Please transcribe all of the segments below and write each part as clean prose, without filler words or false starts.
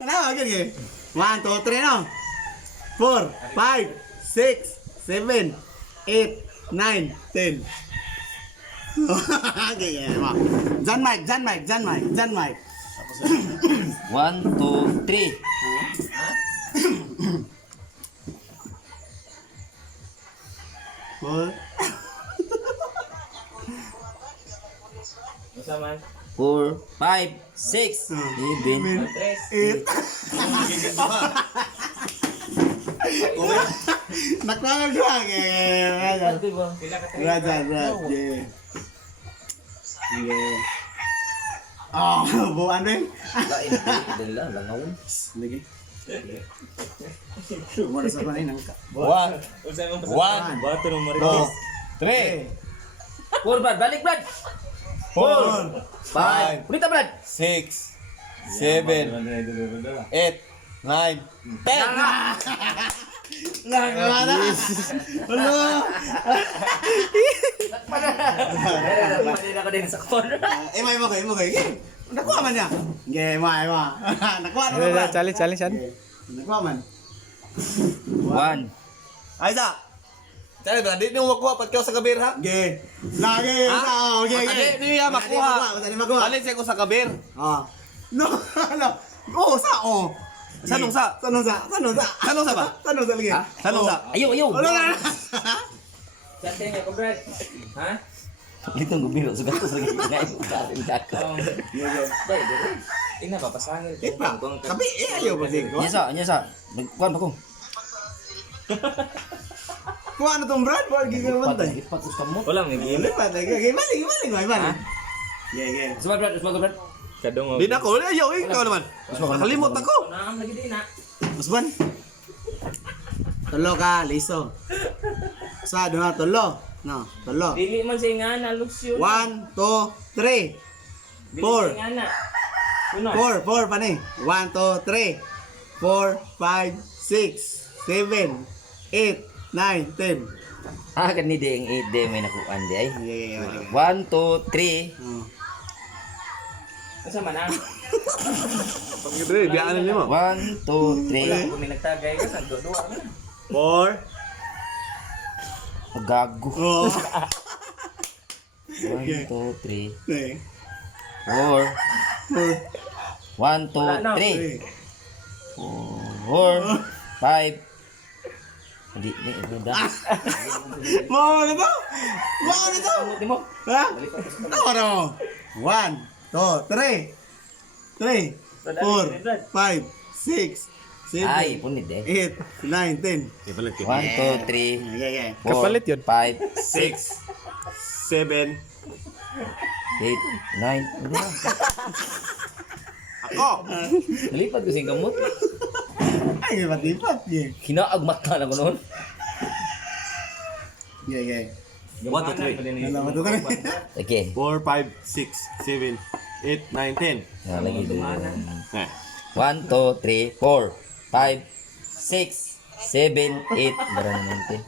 Ano, okay. 1, 2, 3, no? 4, 5, 6, 7, 8, 9, 10. Okay, yeah. John Mike. 1, 2, 3. Four. 4, 5, 6, 7, 8. Naklangan ko lang. Brad. Yeah. Oh, buwan rin. lain dala langaw. Lagi. Wala sa panay nang ka. 1, 2, 3, 4 Brad, balik Brad. 4, 5, Punita Brad. 6, 7, 8, 9, 10. Nakakala. Hello. Pwede na ko din sa corner. Mo kayo. Nakuha man niya. Okay, ma. Nakuha na ba? Challenge. Nakuha man. 1. Ay, sa. Tara ba, di mo makuha pat kayo sa kabir ha? Okay. Lagi sa. Okay. Di niya makuha. Hindi makuha. Alin siya ko sa kabir. Ah. No. Oh, sa oh. Sanong sa? Sanong sa ba? Sanong sa lagi. Sanong sa? Ayo. Wala na. Sante niya ko, Brad. Ha? Litong gubiro sa gatos lagi ngayon dako. Day, day. Ina ba pasangil Ipa. Tapi ayaw ba sigo? Nyasa. Nagkuan ba ko? Kuha na tong Brad, wala gigil bantay. Lipat us kamot. Wala may gili. Lipat lagi. Maling. Yeah. Sumat Brad. Kadong Di na ko, ayaw ikaw naman. Nakalimot ako. Naam lagi din na. Usman. Tolo ka, liso. Sa duha tolo. No, tolo. Dili man siya nga na Lucio. 1, 2, 3. 4. 4 pa ni. 1, 2, 3. 4, 5, 6, 7, 8, 9, 10. Kani ding 8 day may nakuan di ay. Yeah. 1, 2, 3. Asa man ah? Pag gidre, biyaan niyo mo. 1, 2, Wala 3. ko may nagtagay ka sa duwa na. 4, Gago. Oh. 1, 2, 3. 4. 4. 1, 2, 3. 4, 5. Hindi, beda. Mau na to? Di mo. Ha? Ano? 1, 2, 3. 4, 5, 6, 7, Ay, punit eh. 8, 9, 10. 1, 2, 3. Yeah. 4, Kapalit yun. 5, 6, 7. 8, 9. Ako! Nalipad ko sa gamot. Ay, matipat. Yeah. Kinaagmat na ko noon. Yeah. 1, 2, 3. Alam mo to kami. Okay. 4, 5, 6, 7, 8, 9, 10. Lagi doon. Eh. 1, 2, 3, 4, 5, 6, 7, 8. Bara naman ito.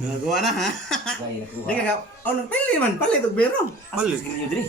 Nagawa na ha. Kaya nakuha. Hindi ka. Oh, nagpili man. Palit og biro. Balik. Sige, Dre.